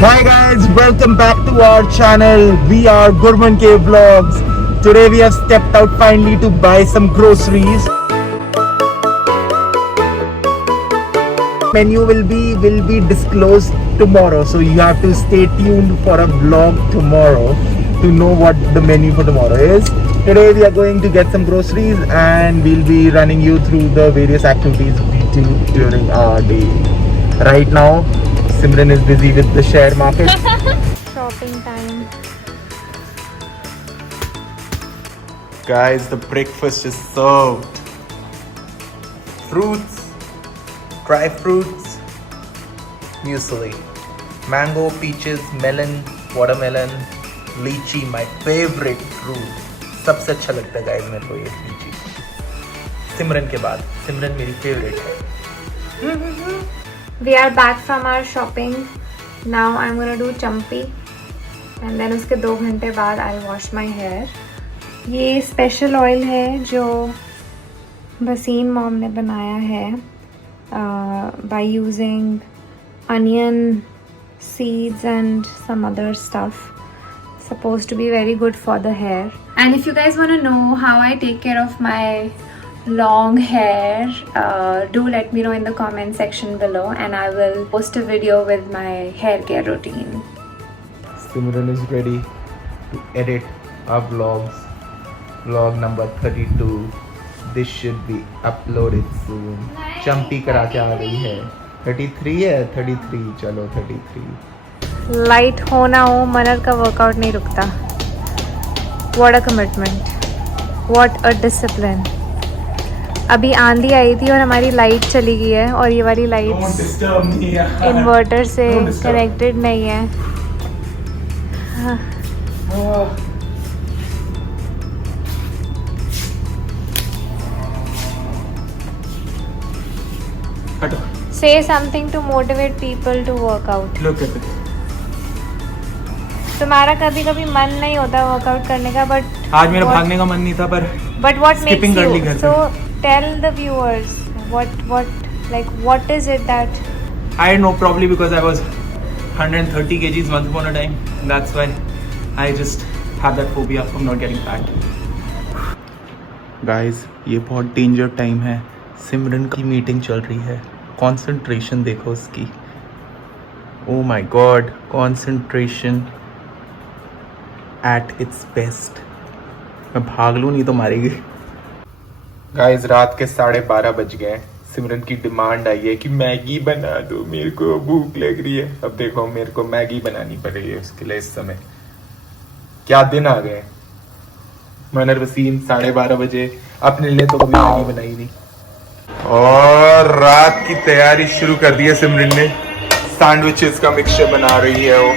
Hi guys, welcome back to our channel. We are Gurman K Vlogs. Today we have stepped out finally to buy some groceries. Menu will be disclosed tomorrow, so you have to stay tuned for a vlog tomorrow to know what the menu for tomorrow is. Today we are going to get some groceries and we'll be running you through the various activities we do during our day. Right now, Simran is busy with the share market. Shopping time. Guys, the breakfast is served. Fruits, dry fruits, muesli, mango, peaches, melon, watermelon, lychee, my favorite fruit. सबसे अच्छा लगता है guys मेरे को ये लीची. सिमरन के बाद सिमरन मेरी फेवरेट है. We are back from our shopping. Now I'm gonna do champi and then उसके 2 घंटे बाद I'll wash my hair. ये स्पेशल ऑयल है जो बसीन मॉम ने बनाया है by using onion seeds and some other stuff. Supposed to be very good for the hair. And if you guys want to know how I take care of my long hair, do let me know in the comment section below and I will post a video with my hair care routine. Simran is ready to edit our vlogs. Vlog number 32. This should be uploaded soon. चंपी करा के आ गई है. 33 है 33. चलो 33. Light हो ना हो मनर का वर्कआउट नहीं रुकता. What a commitment, what a discipline. अभी आंधी आई थी और हमारी लाइट चली गई है और ये वाली लाइट इन्वर्टर से कनेक्टेड नहीं है. Say something to motivate people to work out. Look at it. तुम्हारा कभी कभी मन नहीं होता वर्कआउट करने का बट आज मेरा भागने का मन नहीं था पर बट व्हाट skipping कर ली मेक्स घर you pay. So tell the viewers what is it that I don't know, probably because I was 130 kgs once upon a time. That's why I just have that phobia of not getting fat. Guys, ये बहुत danger time है. सिमरन की meeting चल रही है. Concentration देखो उसकी. Oh my God, concentration at its best. मैं भाग लूँ नहीं तो मारेगी. गाइस, रात के 12:30 बज गए. सिमरन की डिमांड आई है कि मैगी बना दो, मेरे को भूख लग रही है. अब देखो मेरे को मैगी बनानी पड़ रही है उसके लिए. इस समय क्या दिन आ गए. मनर वसीम 12:30 बजे अपने लिए तो कभी मैगी बनाई नहीं और रात की तैयारी शुरू कर दी है सिमरन ने. सैंडविचेस का मिक्सचर बना रही है वो.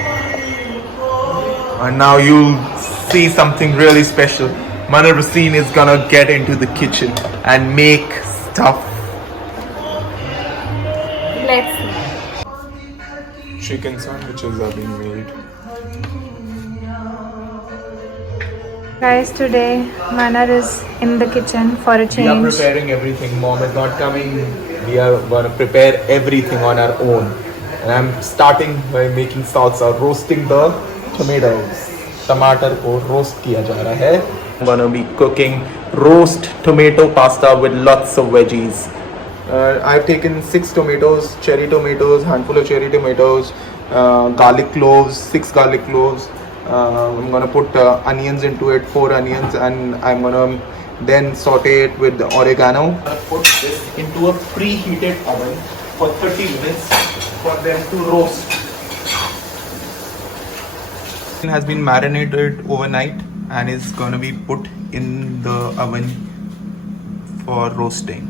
And now you'll see something really special. Manar Rasin is gonna get into the kitchen and make stuff. Let's see. Chicken sandwiches are being made. Guys, today Manar is in the kitchen for a We are change. preparing everything. Mom is not coming. We are gonna prepare everything on our own. And I'm starting by making salsa, roasting the tomatoes. टमाटर को roast किया जा रहा है. I'm gonna be cooking roast tomato pasta with lots of veggies. I've taken 6 tomatoes, cherry tomatoes, handful of cherry tomatoes, garlic cloves, 6 garlic cloves. I'm gonna put onions into it, 4 onions, and I'm gonna then saute it with the oregano. I'm gonna put this into a preheated oven for 30 minutes for them to roast. It has been marinated overnight and is gonna be put in the oven for roasting.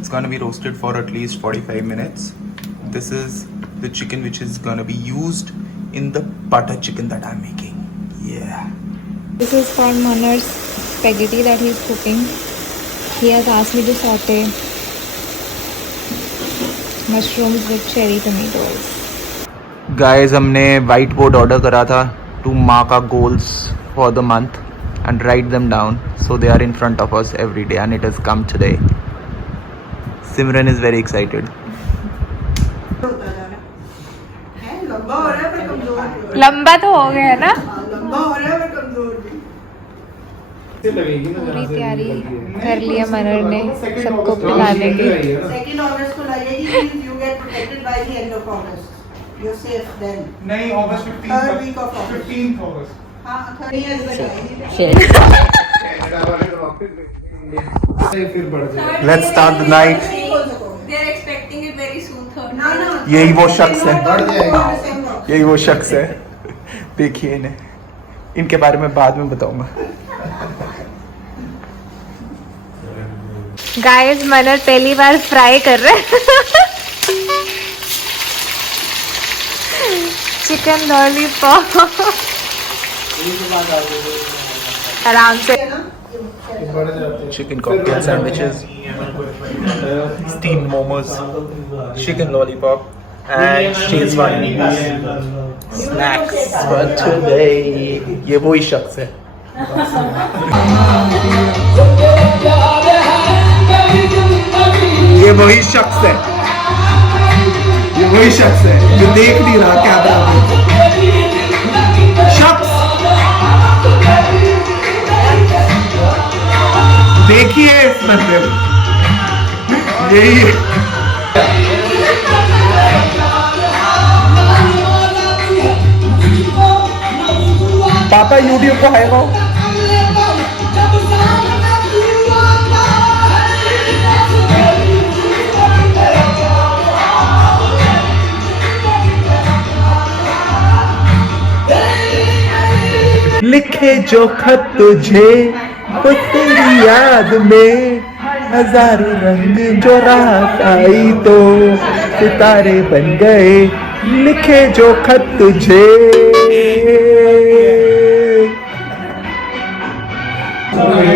It's gonna be roasted for at least 45 minutes. This is the chicken which is gonna be used in the butter chicken that I'm making. Yeah. This is for Manar's spaghetti that he's cooking. He has asked me to saute mushrooms with cherry tomatoes. Guys, हमने white board order करा था to mark our goals for the month and write them down so they are in front of us every day and it has come today. Simran is very excited. लंबा हो रहा है पर कमजोर भी हो लंबा तो हो गया ना। रहा है। लंबा हो रहा है पर कमजोर भी। पूरी तैयारी कर लिया मनर ने सबको पिलाने की। 2 अगस्त को लगेगी, you get protected by the end of August. You're safe then. नहीं, August 3rd week of August. 15th August. हाँ 30 years लगाएगी। Let's start the night. They are expecting it very soon. Third. ना ना यही वो शख्स है, December. यही वो शख्स है। देखिए इन्हें, इनके बारे में बाद में बताऊंगा। गाइस मनर पहली बार फ्राई कर रहे हैं चिकन लॉलीपॉप। आराम से। Chicken cocktail sandwiches, steamed momos, chicken lollipop, and Shezwani snacks for today. ये वही शख्स है। ये वही शख्स है, ये वही शख्स है जो देख नहीं रहा कैमरा में। शख्स देखिए इसमें फिर यही है। पापा यूट्यूब को है वो लिखे जो खत तुझे वो तेरी याद में हजारों रंग जो रात आई तो सितारे बन गए। लिखे जो खत तुझे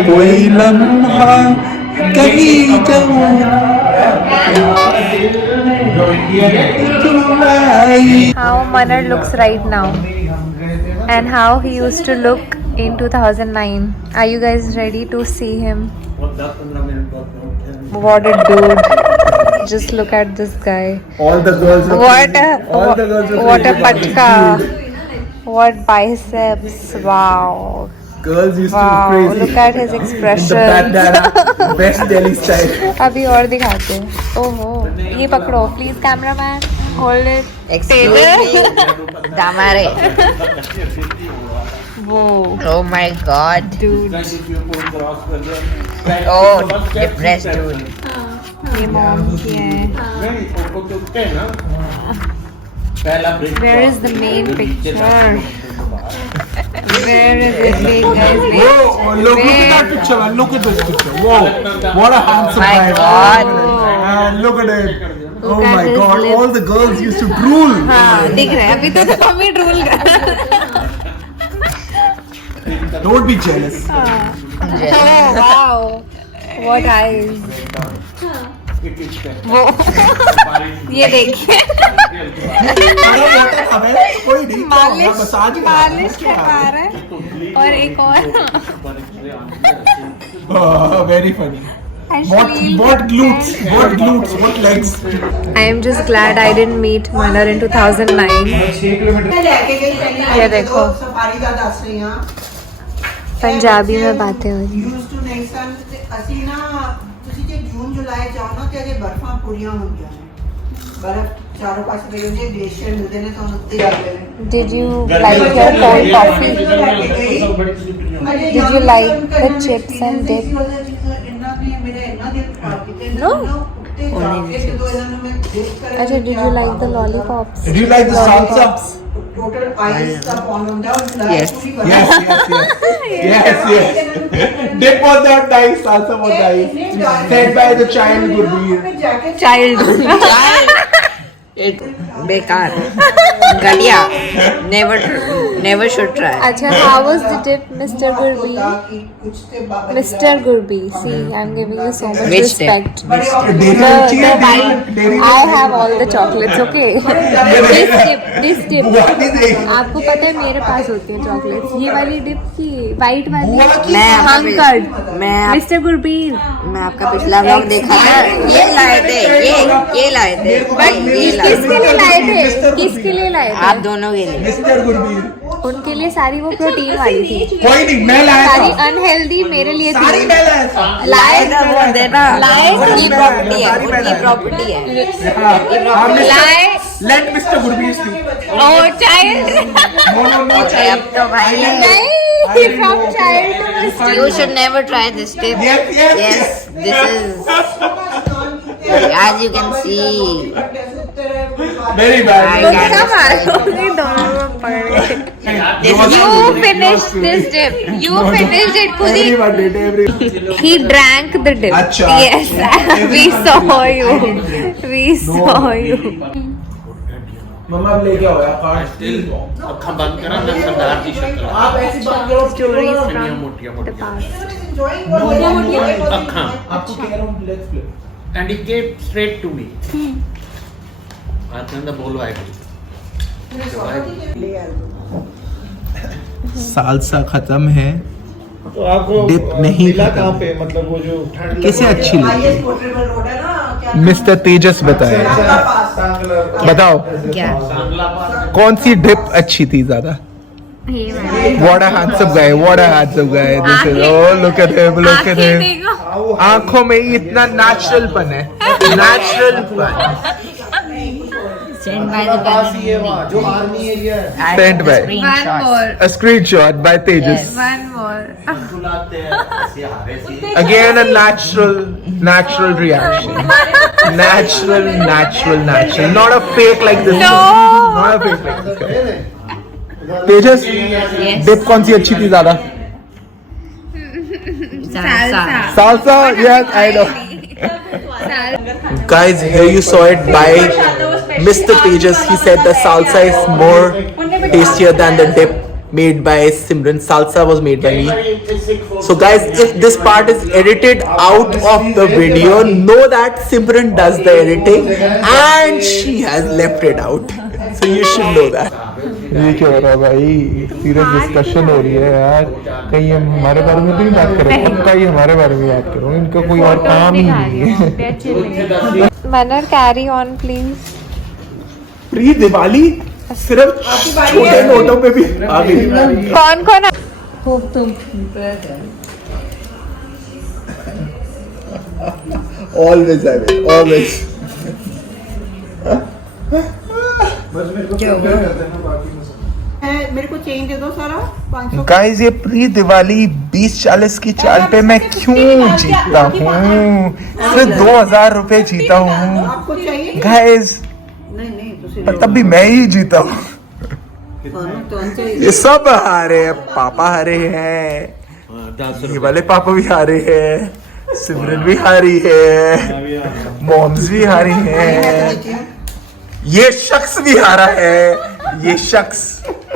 कोई लम्हा कहीं जाऊं How Manar looks right now and how he used to look in 2009. Are you guys ready to see him? What a dude. Just look at this guy. all the girls are What a all the girls are what a crazy. patka. What biceps. Wow. Girls used to Wow. be crazy Look at his in the expression. bandana West Delhi style. अभी और दिखाते हैं। ओहो ये पकड़ो please cameraman hold it. Damare. वो Oh my god. dude Oh, depressed dude. ये mom की है। Where is the main picture? Where is it? Wait guys wait. Whoa, look at that picture, man. Look at this picture. Whoa, what a handsome My guy. God. Man, look at it. Oh Look at my his God, lips. all the girls used to drool. हाँ दिख रहा है अभी तो हम ही drool कर। Don't be jealous. Oh wow, what eyes. वो ये देखिए अरे water अब है, कोई नहीं, मालिश मसाज मालिश करवा रहा है और एक और Very funny. What glutes, what legs. I am just glad I didn't meet Manar in 2009. लेके गई पहले ये देखो। सफारी का दस रही हैं पंजाबी में बातें हो रही ਯੂਜ਼ ਟੂ ਨਹੀਂ ਸਨ ਤੇ ਅਸੀਂ ਨਾ ਤੁਸੀਂ ਜੇ ਜੂਨ ਜੁਲਾਈ ਜਾਓ ਨਾ ਤੇ ਅਜੇ ਬਰਫਾਂ ਪੂਰੀਆਂ ਹੁੰਦੀਆਂ ਨੇ ਬਰਫ ਚਾਰੋਂ ਪਾਸੇ ਪਈ ਹੁੰਦੀ ਹੈ ਗਲੇਸ਼ੀਅਰ ਮਿਲਦੇ ਨੇ ਤੁਹਾਨੂੰ ਉੱਤੇ ਜਾਂਦੇ ਨੇ Did you like your cold coffee? Did you like the chips and dip? No? Ajay, did you like the lollipops? Did you like the salsa? Total ice का form होता है और Yes. Yes. Dip was not nice, salsa was nice. Said by the child Gurveer. Child. It bekar. Gadiya. Never should try. Acha, how was the dip, Mr. Gurbi? Mr. Gurbi, see, I'm giving you so much Which dip? respect. Dairy The milk tea, white, dairy I milk have all the chocolates, okay? This dip. What is it? आपको पता है मेरे पास होती है chocolates. ये वाली dip की white वाली मैं आपका हंकर्ड मैं मिस्टर गुरबीर। आपका पिछला व्लॉग देखा था। ये लाए थे, ये लाए थे। बट ये लाए किसके लिए लाए लाए थे? किसके लिए लाए आप थे? दोनों के लिए। मिस्टर गुरबीर, उनके लिए सारी वो प्रोटीन वाली थी, कोई नहीं, मैं लाया सारी था, अनहेल्दी मेरे लिए सारी थी। मैं लाया था। लाए ना वो देना। लाए उनकी प्रॉपर्टी है, उनकी प्रॉपर्टी है। लाए लेट मिस्टर गुरबीर स्पीक। और चाइल्ड नो नो नो, अब तो भाई नहीं, from child to mister. you should never try this tip. Yes, yes, Yes, this is, as you can see, very bad. I मुक्का can't मारोगे दोनों पड़ गए। This You finished this dip. You finished it खुद ही। Everyone did, everyone. He drank the dip. अच्छा। Yes, we saw you. We saw you. मम्मा अब लेके आओ यार कार्ड। अखा बंद करा ना सरदार की शक्ल आप ऐसी बात करो। Stories मोटिया from मोटिया the मोटिया past. अखा आपको कह रहा हूँ let's play. And it gave straight to me आते हैं बोल वाहेगुरु सालसा खत्म है, तो आपको डिप नहीं मिला खत्म। कहाँ पे, मतलब वो जो ठंड कैसे अच्छी लगी? हाईएस्ट पोर्टेबल रोड है ना, क्या मिस्टर तेजस बताए, आपका पास। बताओ क्या? कौन सी डिप अच्छी थी ज्यादा? ये वाली। What a handsome guy, what a handsome guy. This is, oh look at him, look at आंखें him. देखो। आंखों में इतना नेचुरलपन है, नेचुरलपन। Sent by the पास ही है government. वहाँ, जो आर्मी एरिया है। I Sent have the by- One screenshots. more. A screenshot by Tejas. One more. बुलाते हैं ऐसे हारे से Again a natural reaction. Natural. Not a fake like this. No. Not a fake like this. Tejas, dip कौन सी अच्छी थी ज्यादा? Salsa. Salsa, yes, I know. Guys, here you saw it by Mr. Tejas. He said the salsa is more tastier than the dip made by Simran. Salsa was made by me. So guys, if this part is edited out of the video, know that Simran does the editing and she has left it out. So you should know that. ये क्या हो रहा है भाई? Serious discussion हो रही है यार। कहीं हम हमारे बारे में तो नहीं बात कर रहे, पक्का ही हमारे बारे में बात करो। इनका कोई और काम ही नहीं है। Manner, carry on, please. Pre Diwali सिर्फ छोटे नोटों पे भी आ गई। कौन Always I will, always. मेरे को चेंज दे दो सारा 500। गाइस ये प्री दिवाली 20-40 की चाल पे मैं क्यों जीता हूँ? सिर्फ 2000 रुपए जीता हूँ आपको चाहिए? गाइस, नहीं पर तब भी मैं ही जीता हूँ। तो हमसे ये सब हारे हैं, पापा हारे हैं, ये वाले पापा भी हारे हैं, सिमरन भी हारी है, मॉम्स भी हारी है, ये शख्स भी हारा है। ये शख्स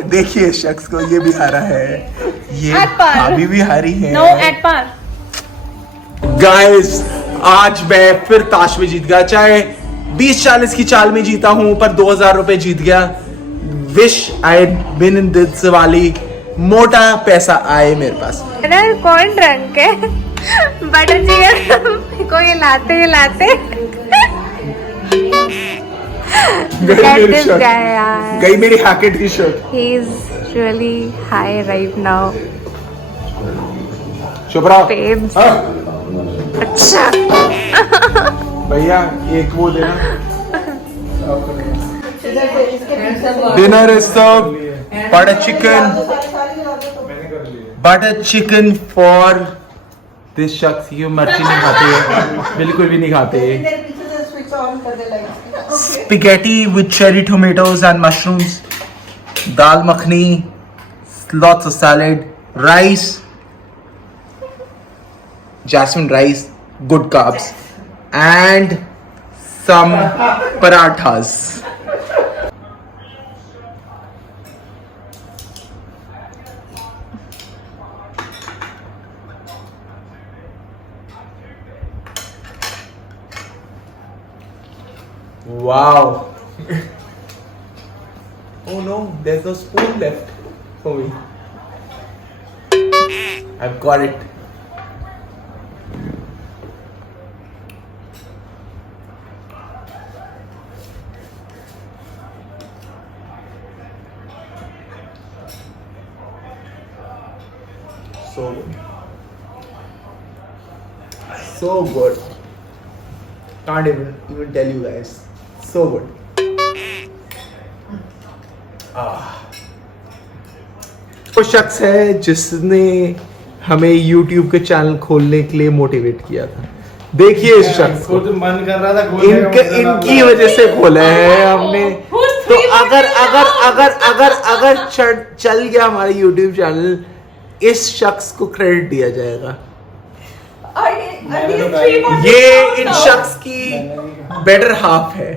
देखिए, शख्स को ये भी हारा है, ये भाभी भी हारी है। at par. गाइस, आज मैं फिर ताश में जीत गया, चाहे 20-40 की चाल में जीता हूं, पर 2000 रुपए जीत गया। Wish I bin in this वाली, मोटा पैसा आए मेरे पास। अरे कौन ड्रंक है? बटर चिकन को ये लाते Look at this guy, yaar. गई मेरी हैकेट की shirt. He's really high right now. Shubhra, Babes. हाँ, अच्छा। भैया एक वो देना। Dinner is serve, butter chicken for this शख्स। ये मिर्ची नहीं खाते, बिल्कुल भी नहीं खाते। Spaghetti with cherry tomatoes and mushrooms, dal makhni, lots of salad, rice, jasmine rice, good carbs, and some parathas. Wow. Oh no, there's no spoon left for me. I've got it. So good. So good. Can't even tell you guys. So good. वो शख्स है जिसने हमें YouTube के channel खोलने के लिए motivate किया था. देखिए इस शख्स को. खुद मन कर रहा था खोलने का, इनकी वजह से खोला है हमने. तो अगर चल गया हमारा YouTube चैनल, इस शख्स को क्रेडिट दिया जाएगा. ये इन शख्स की बेटर हाफ है.